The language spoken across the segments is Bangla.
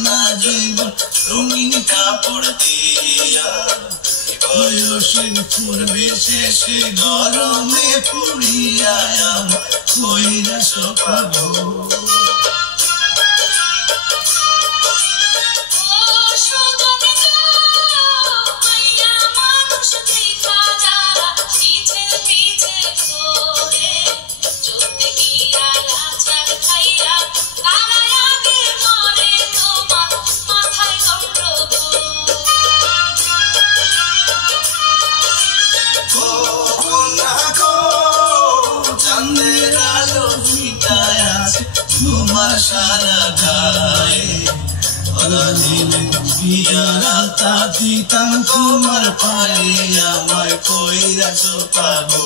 না জীবন রঙিন কাপড় দিয়া বয়সের পূর্বে শেষে গরমে পুড়িয়া কইরা শোকাবো তোমার সারা গায়ে দিলে বিয়ারাতা দিতাম তোমার পায়ে আমায় কইরা শোকাবো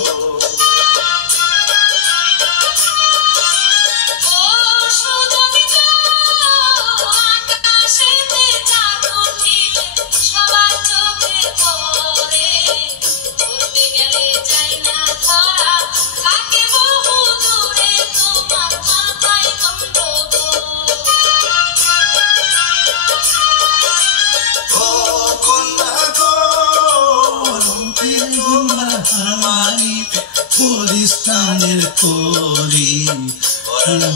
পরিস্থানের করি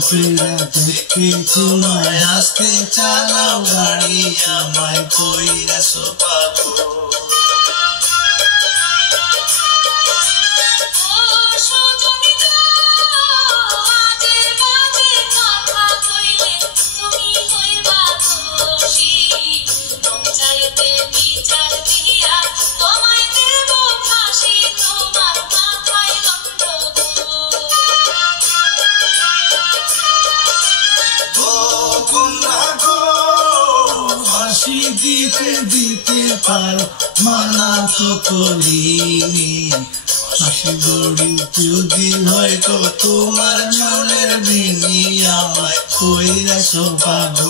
ফেরা দেখে তোমায় হাসতে চালাও গাড়ি আমায় কইরা শোকাবো দিতে দিতে পারো মানা তো করিনি হাসি গড়ি যদি হয়তো তোমার মনের বিনি আমায় কইরা শোকাবো